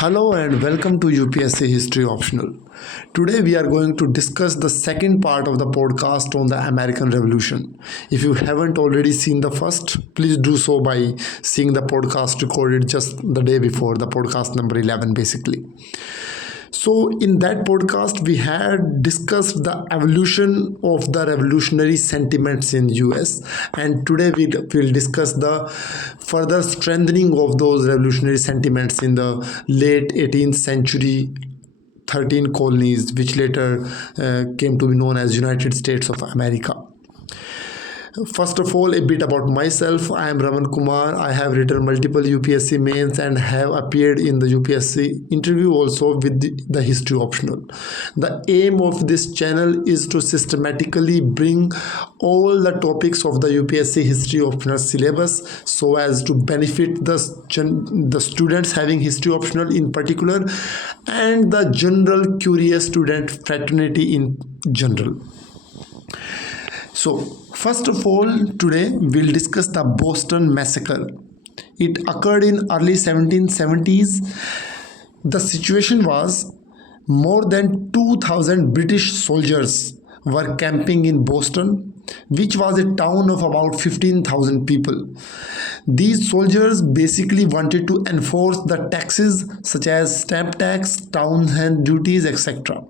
Hello and welcome to UPSC History Optional. Today we are going to discuss the second part of the podcast on the American Revolution. If you haven't already seen the first, please do so by seeing the podcast recorded just the day before, the podcast number 11 basically. So, in that podcast, we had discussed the evolution of the revolutionary sentiments in US, and today we will discuss the further strengthening of those revolutionary sentiments in the late 18th century 13 colonies, which later came to be known as United States of America. First of all, a bit about myself. I am Raman Kumar. I have written multiple UPSC mains and have appeared in the UPSC interview also with the history optional. The aim of this channel is to systematically bring all the topics of the UPSC history optional syllabus so as to benefit the students having history optional in particular and the general curious student fraternity in general. So, first of all, today we'll discuss the Boston Massacre. It occurred in early 1770s. The situation was more than 2,000 British soldiers were camping in Boston, which was a town of about 15,000 people. These soldiers basically wanted to enforce the taxes such as stamp tax, townshend duties, etc.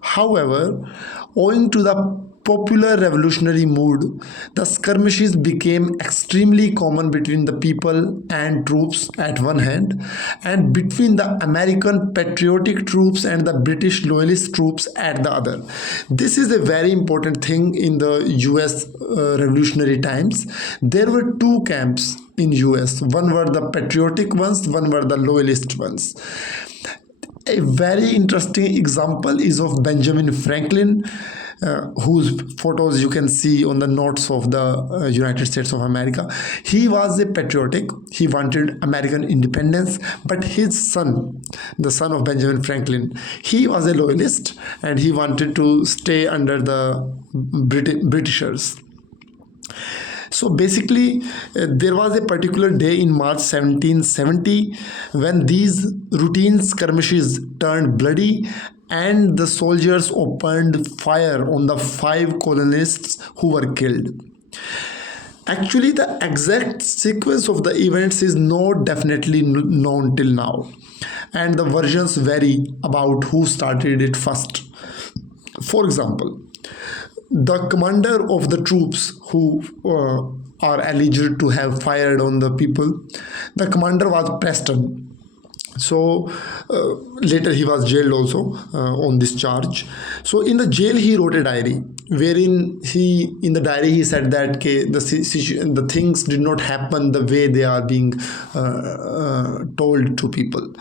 However, owing to the popular revolutionary mood, the skirmishes became extremely common between the people and troops at one hand, and between the American patriotic troops and the British loyalist troops at the other. This is a very important thing in the US revolutionary times. There were two camps in US. One were the patriotic ones, one were the loyalist ones. A very interesting example is of Benjamin Franklin, whose photos you can see on the notes of the United States of America. He was a patriotic, he wanted American independence, but his son, the son of Benjamin Franklin, he was a loyalist and he wanted to stay under the Britishers. So basically, there was a particular day in March 1770 when these routine skirmishes turned bloody and the soldiers opened fire on the 5 colonists who were killed. Actually, the exact sequence of the events is not definitely known till now, and the versions vary about who started it first. For example, the commander of the troops who are alleged to have fired on the people, the commander was Preston. So later he was jailed also on this charge. So in the jail he wrote a diary wherein in the diary he said that the things did not happen the way they are being told to people.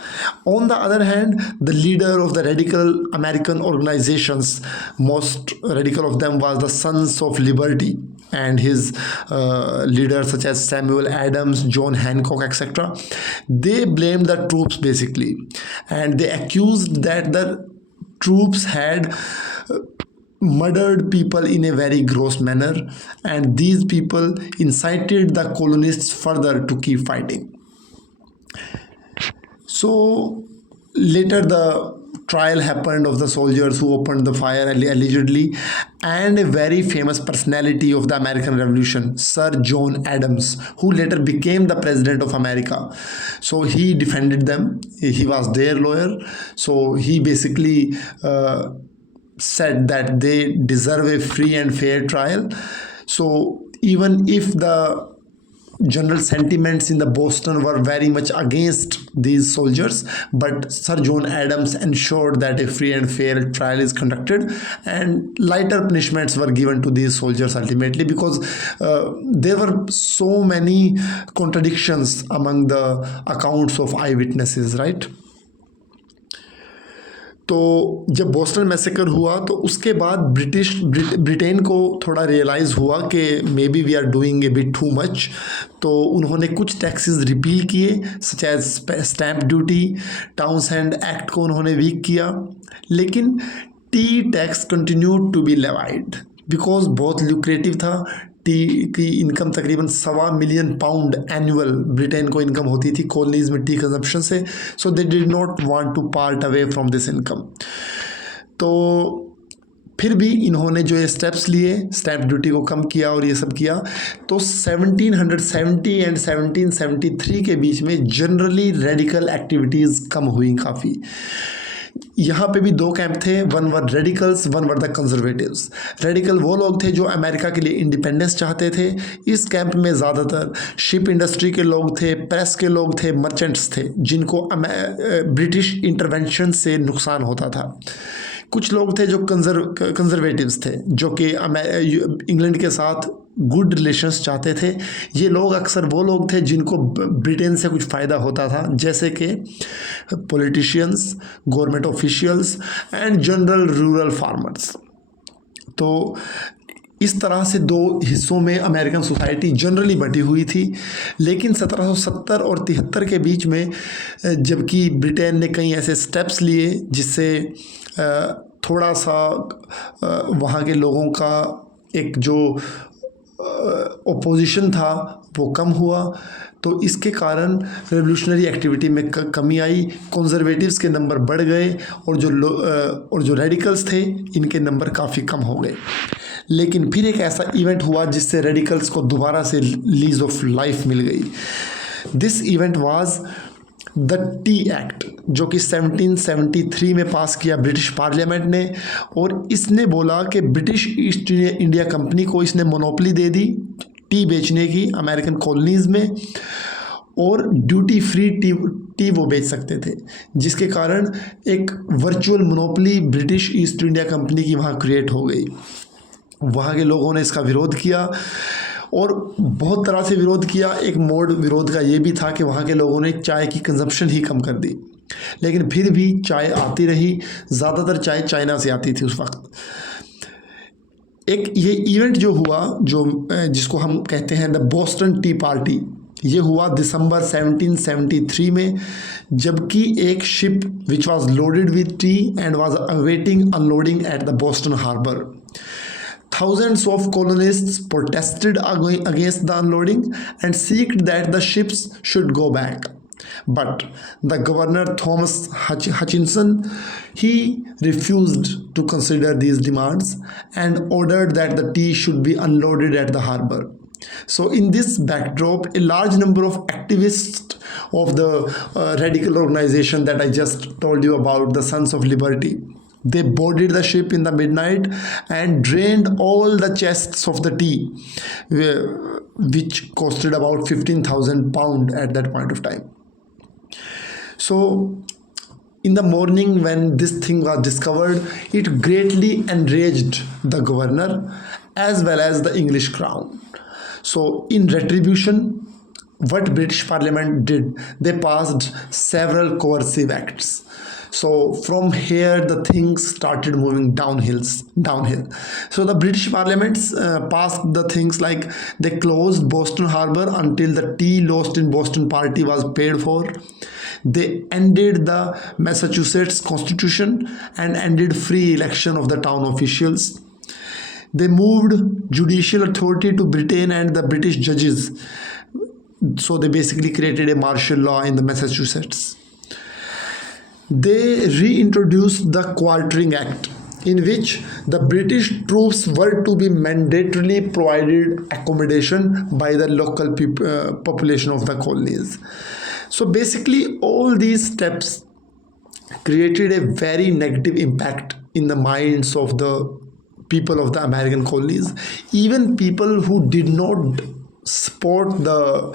On the other hand, the leader of the radical American organizations, most radical of them was the Sons of Liberty, and his leaders such as Samuel Adams, John Hancock, etc. They blamed the troops basically, and they accused that the troops had murdered people in a very gross manner, and these people incited the colonists further to keep fighting. So later the trial happened of the soldiers who opened the fire allegedly, and a very famous personality of the American Revolution, Sir John Adams, who later became the president of America. So he defended them. He was their lawyer. So he basically said that they deserve a free and fair trial. So even if the general sentiments in the Boston were very much against these soldiers, but Sir John Adams ensured that a free and fair trial is conducted, and lighter punishments were given to these soldiers ultimately, because there were so many contradictions among the accounts of eyewitnesses, right? तो जब Boston massacre हुआ तो उसके बाद Britain को थोड़ा realize हुआ कि maybe we are doing a bit too much, तो उन्होंने कुछ टैक्सेस रिपील किए such as stamp duty, Townshend Act को उन्होंने वीक किया, लेकिन tea tax continued to be levied because बहुत लुक्रेटिव था। टी की इनकम तकरीबन £1.25 मिलियन एनुअल ब्रिटेन को इनकम होती थी कॉलोनीज में टी कंजप्शन से. So they did not want to part away from this income. तो फिर भी इन्होंने जो ये स्टेप्स लिए, स्टैम्प ड्यूटी को कम किया और ये सब किया, तो 1770 एंड 1773 के बीच में जनरली रेडिकल एक्टिविटीज़ कम हुई काफ़ी. यहाँ पे भी दो कैंप थे, one were radicals, one were the conservatives. Radical वो लोग थे जो अमेरिका के लिए इंडिपेंडेंस चाहते थे. इस कैंप में ज़्यादातर शिप इंडस्ट्री के लोग थे, प्रेस के लोग थे, मर्चेंट्स थे, जिनको ब्रिटिश इंटरवेंशन से नुकसान होता था. कुछ लोग थे जो कंजर्वेटिव्स थे, जो कि इंग्लैंड के साथ गुड रिलेशंस चाहते थे. ये लोग अक्सर वो लोग थे जिनको ब्रिटेन से कुछ फ़ायदा होता था, जैसे कि politicians, government officials and general rural farmers. तो इस तरह से दो हिस्सों में अमेरिकन सोसाइटी जनरली बटी हुई थी. लेकिन 1770 और 73 के बीच में जबकि ब्रिटेन ने कई ऐसे स्टेप्स लिए जिससे थोड़ा सा वहाँ के लोगों का एक जो ओपोजिशन था वो कम हुआ, तो इसके कारण रेवोल्यूशनरी एक्टिविटी में कमी आई. कंजर्वेटिव्स के नंबर बढ़ गए और जो रेडिकल्स थे इनके नंबर काफ़ी कम हो गए. लेकिन फिर एक ऐसा इवेंट हुआ जिससे रेडिकल्स को दोबारा से लीज ऑफ लाइफ मिल गई. This event was the T act, जो कि 1773 में पास किया ब्रिटिश पार्लियामेंट ने. और इसने बोला कि ब्रिटिश ईस्ट इंडिया कंपनी को इसने मोनोपोली दे दी टी बेचने की अमेरिकन कॉलोनीज़ में, और ड्यूटी फ्री टी वो बेच सकते थे, जिसके कारण एक virtual monopoly British east India company की वहाँ क्रिएट हो गई. वहाँ के लोगों ने इसका विरोध किया और बहुत तरह से विरोध किया. एक मोड विरोध का ये भी था कि वहाँ के लोगों ने चाय की कंजप्शन ही कम कर दी. लेकिन फिर भी चाय आती रही. ज़्यादातर चाय चाइना से आती थी उस वक्त. एक ये इवेंट जो हुआ, जिसको हम कहते हैं द बोस्टन टी पार्टी, ये हुआ दिसंबर 1773 में, जबकि एक ship which was loaded with tea and was awaiting unloading at the Boston harbour. Thousands of colonists protested against the unloading and sought that the ships should go back. But the governor Thomas Hutchinson, he refused to consider these demands and ordered that the tea should be unloaded at the harbor. So in this backdrop, a large number of activists of the radical organization that I just told you about, the Sons of Liberty, they boarded the ship in the midnight and drained all the chests of the tea, which costed about £15,000 at that point of time. So in the morning when this thing was discovered, it greatly enraged the governor as well as the English crown. So in retribution, what British Parliament did, they passed several coercive acts. So from here the things started moving downhill. So the British Parliament passed the things like they closed Boston Harbor until the tea lost in Boston party was paid for. They ended the Massachusetts Constitution and ended free election of the town officials. They moved judicial authority to Britain and the British judges. So they basically created a martial law in the Massachusetts. They reintroduced the Quartering Act, in which the British troops were to be mandatorily provided accommodation by the local population of the colonies. So basically all these steps created a very negative impact in the minds of the people of the American colonies. Even people who did not support the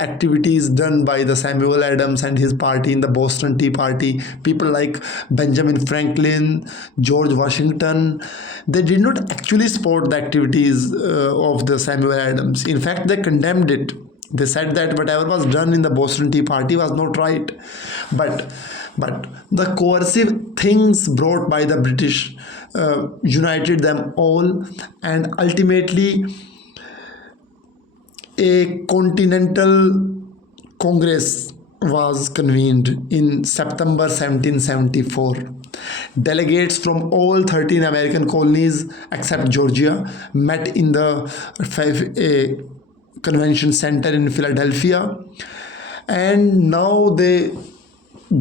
activities done by the Samuel Adams and his party in the Boston Tea Party, people like Benjamin Franklin, George Washington, they did not actually support the activities of the Samuel Adams. In fact, they condemned it. They said that whatever was done in the Boston Tea Party was not right. But the coercive things brought by the British united them all, and ultimately a continental congress was convened in September 1774. Delegates from all 13 American colonies except Georgia met in the 5A Convention Center in Philadelphia, and now they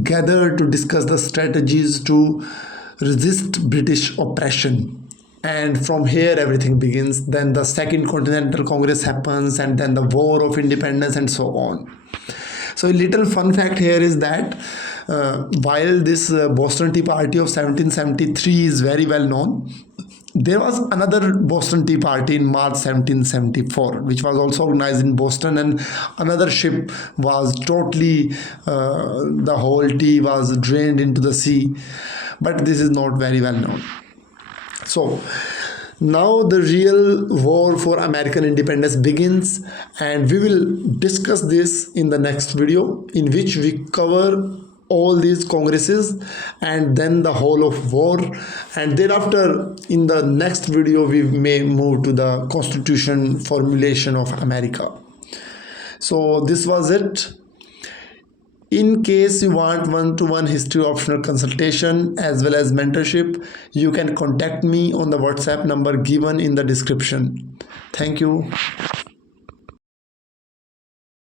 gather to discuss the strategies to resist British oppression. And from here everything begins. Then the Second Continental Congress happens, and then the War of Independence, and so on. So a little fun fact here is that while this Boston Tea Party of 1773 is very well known, there was another Boston Tea Party in March 1774, which was also organized in Boston, and another ship was totally, the whole tea was drained into the sea. But this is not very well known. So now the real war for American independence begins, and we will discuss this in the next video, in which we cover all these congresses and then the whole of war, and thereafter in the next video we may move to the constitution formulation of America. So this was it. In case you want one-to-one history optional consultation as well as mentorship, you can contact me on the WhatsApp number given in the description. Thank you.